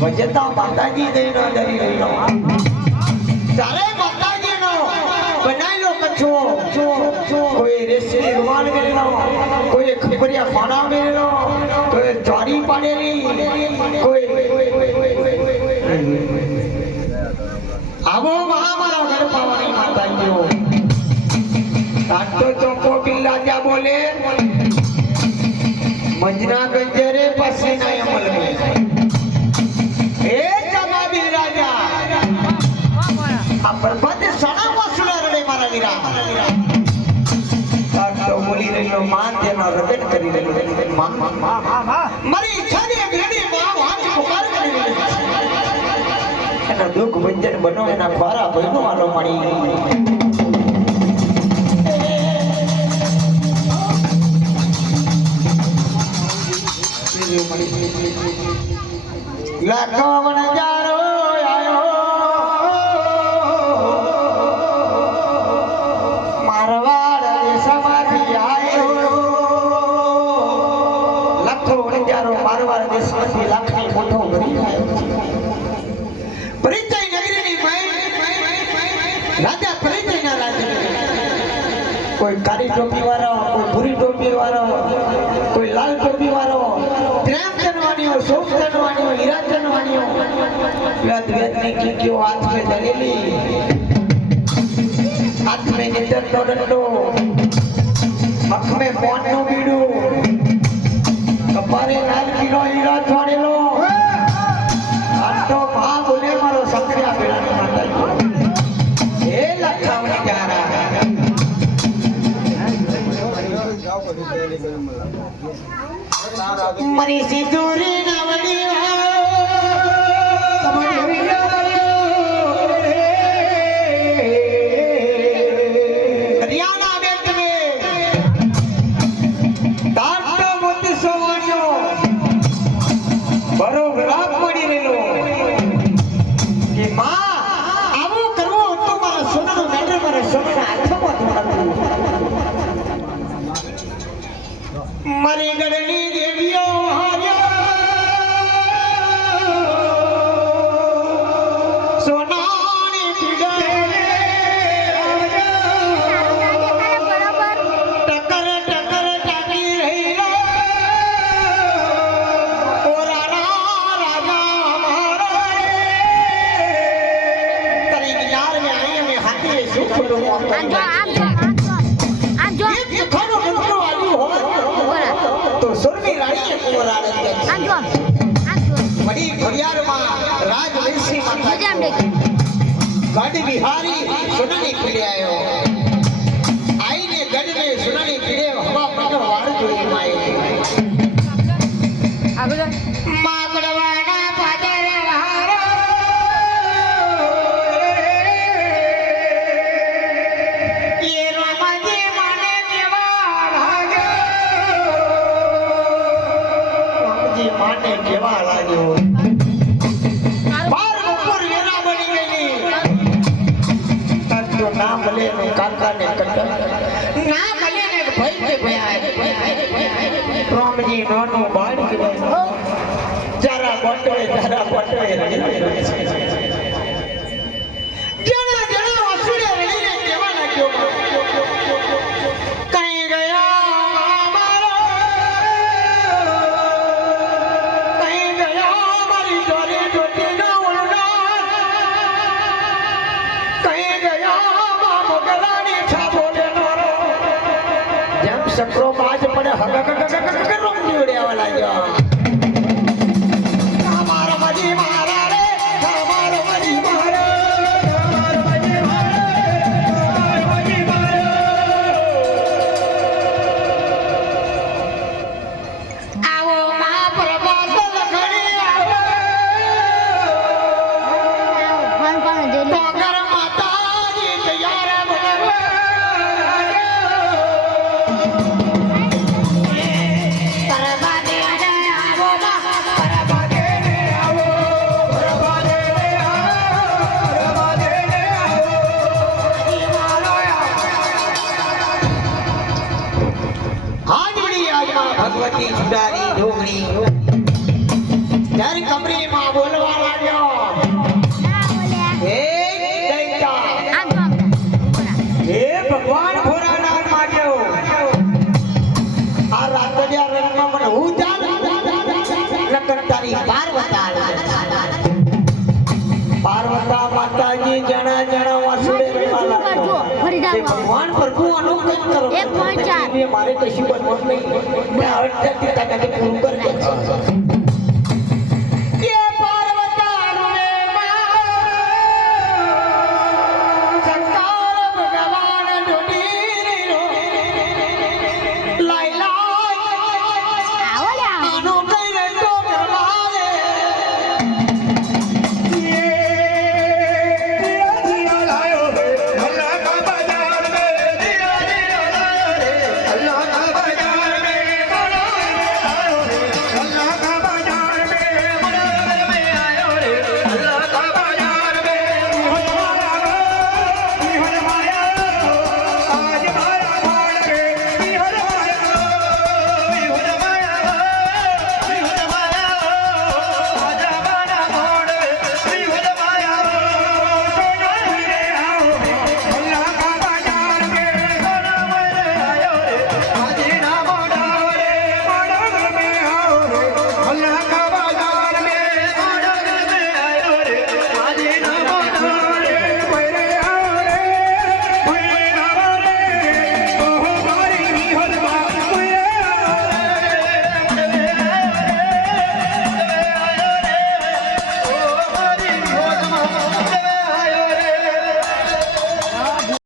વજતા માતાજી દેનો ડરી રહ્યો તારે માતાજી નો બનાયેલો કચ્છો કોઈ રેશમી રૂમાલ મેળનો કોઈ ખબરિયા ખાના મેળનો કોઈ જારી પાડેલી કોઈ આવો મહામારા ઘર પાવાની માતાજીઓ તાટો ચોકો બિલાજા બોલે મંજના ગંજરે પસીના અમલ में बर्बाद सना वसुला रे मारा वीरा तो बोली रेलो मान देनो रगड़ करी रेलो मान मरी इच्छा ने घड़ी मां हाथ पुकार करी रेलो एना दुख वंजन बनो एना खारा भईनो आलो मणी लाखो नजारो कोई काली टोपी वाला कोई भूरी टोपी वाला कोई लाल टोपी वाला प्रेम करवानी हो शोक करवानी हो हीरा करवानी हो वेद ने की क्यों हाथ में दलेली हाथ में नितर नो डंडो मख में पौन नो बीड़ू कपारे लाल किलो हीरा छाड़ेलो आटो मां बोले मारो सक्रिया बेड़ा माता ए लखावनी जा रहा मरी सी दूरी नवड़ी हरियाणा बेट में ताटो मोती सोवानो बरो गुलाब पड़ी रेलो कि मां आवो करवो तो मारा सोनानो मैटर मारा सोनाना हाथमां धोड़ावो मरी गढ़नी देवियो हारिया सोनानी पीड़े टकर टकर टाकी रही और राजा हमारा तेरी गिलार में आई हमें हाथी सुख लो बड़ी घड़ियार मां राजवंशी माता गाड़ी बिहारी सुनानी पीड़े आयो आई ने गढ़ में सुनानी पीड़े हवा पनो वार जोई माई मां गड़वाना पादर हारो ये रामा जी माने केवा लागे राम जी माने केवा लाग्यो ना मले ने काका ने कटा ना मले ने भाई के भया राम जी नानो बाण के जरा बटवे जना जना वसुड़े रही ने केवा ना क्यों कहीं गया हमारा कहीं गया हमारी डोरी डोटी ना उड़ना कहीं गया सकरो बाज पड़े हग रोम निवड़िया वाला ડુંગળી ત્યારે કમરીમાં બોલવા લાગ્યો હે દૈતા હે ભગવાન ભોળાનાથ માટ્યો આ રાતડિયા રણમાં મને હું ચાલ નકર તારી પાર્વતા માતાજી જણા જણા વાસુડે રહેવા લાગ્યો હે ભગવાન પ્રભુ અનુગ્રહ કરો એક પોઈન્ટ ચાર. મારે કશું બનવું નહીં મેં અડધથી તને